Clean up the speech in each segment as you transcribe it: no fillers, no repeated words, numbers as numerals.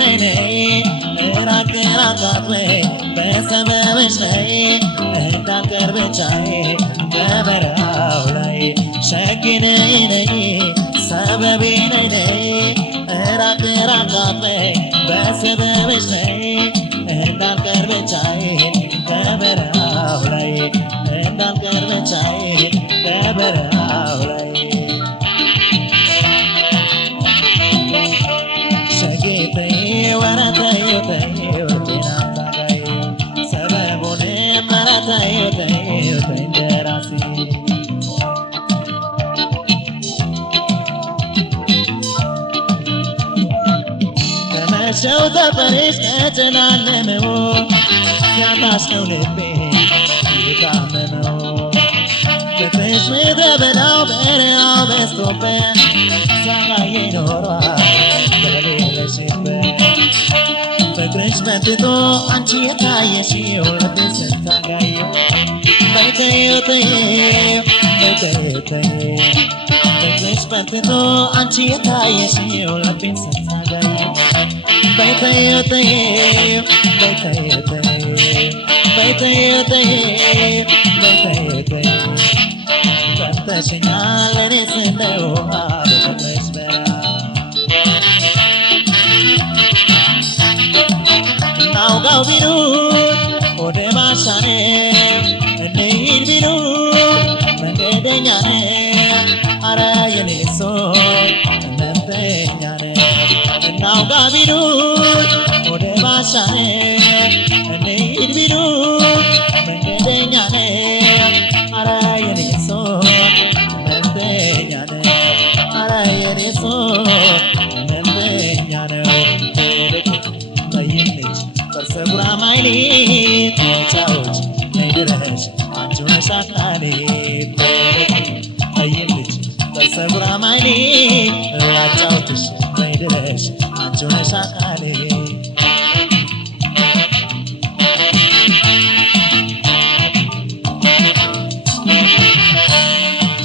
ነይ ራቅ ራቅ አትበይ በሰበብሽ ነይ እንዳልቀር ብቻዬ በበረሃው ላይ ሸጌ ነይ ነይ ሰበቤ ነይ ነይ ራቅ ራቅ አትበይ በሰበብሽ ነይ እንዳልቀር ብቻዬ በበረሃው ላይ እንዳልቀር ብቻዬ በበረሃው ላይ ከመሸው ጠፈርሽ ከጨላለመው ሲያጣሽ ነው ልቤ የታመመው ፍቅርሽ ምድረ በዳው በረሃው በዝቶበት ሳላየ ኖሯል በሌለሽበት ፍቅርሽ መጥቶ አንቺ የታየሽው ልቤን ስታጋየው በይተይው ተይው በይተይው ተይው ፍቅርሽ መጥቶ አንቺ የታየሽው ልቤን ስታጋየው በይተይው ተይው በይተይው ተይው በይተይው ተይው በይተይው ተይው ጠጥተሽኛል እኔስ እንደ ውሃ በፍቅርሽ በረሃ ናውጋው ቢሉት ወደ ባሻ ነው እንሂድ ቢሉት መንገደኛ ነው አረ የኔ ሰው እመምተኛ ነው ናውጋ ቢሉት ወደ ባሻ ነው እንሂድ ቢሉት መንገደኛ ነው አረ የኔ ሰው እመምተኛ ነው አረ የኔ ሰው እመምተኛ ነው ጥርሰ ጉራማይሌ ተጫዎች ነይ ድረሽ አንቺ ነሽ አካሌ ጠይም ልጅ ጥርሰ ጉራማይሌ ላጫውትሽ ነይ ድረሽ አንቺ ነሽ አካሌ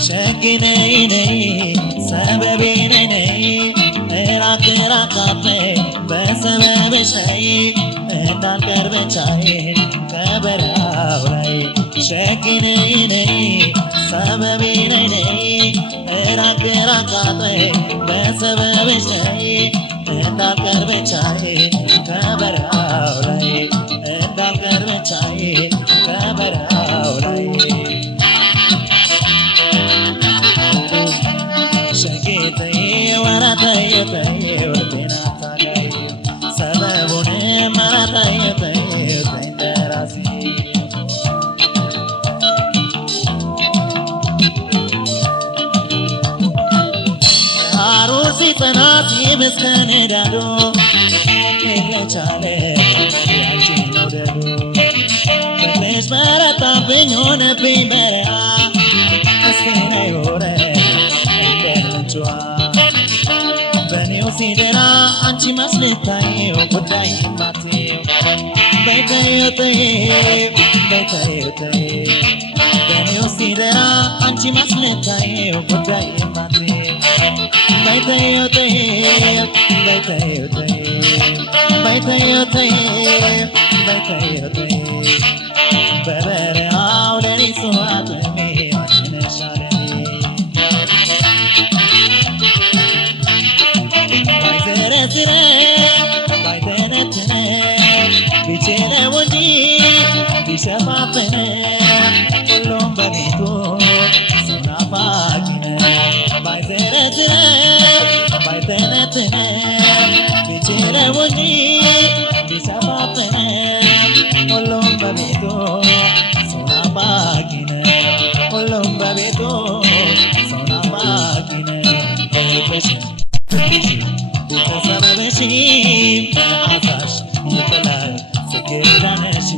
ሸጌ ነይ ነይ ሰበቤ ነይ ነይ ራቅ ራቅ አትበይ በሰበብሽ ነይ እንዳልቀር ብቻዬን ከበረሃው ላይ ሸጌ ነይ ነይ ሰበቤ ነይ ነይ ራቅ ራቅ አትበይ በሰበብሽ ነይ እንዳልቀር ብቻዬን ከበረሃው ላይ እንዳልቀር ብቻዬን ከበረሃው ላይ ሸጌ ተይው ኧረ ተይው ተይው ልቤን አታጋይው ሰበቡን ተይው ተይው ተይ እንደራሴ አሩሲ ጠናት ይብስ ከነዳዶ የለቻለ ያንቺ መውደዱ ፍቅርሽ በረታብኝ ሆነብኝ በረሃ እስኪ ነይ ውረድ እንደ ምንጯ በኔው ሲደራ አንቺ ማስልታየው ጉዳይ ማትየው በይተይው ተይው በይተይው ተይው በኔው ሲደራ አንቺ ማስልታየው ጉዳይ ማትየው በይተይው ተይው በይተይው ተይው በይተይው ተይው በይተይው ተይው በበረሃው ሌሊት ስዋጥሜ አንቺ ነሽ አለሜ ባይተነትነ ቢችለው እንጂ ቢሸፋፍነ ሁሉም በቤቱ ሰው ናፋቂ ነው ባይዘረዝረ ባይተነትነ ቢችለው እንጂ ቢሸፋፍነ ሁሉም በቤቱ ሰው ናፋቂ ነው ሁሉም በቤቱ ሰው ናፋቂ ነው ቤተሰበበሽ አዛሽ ይጥላል ስግዳነሽ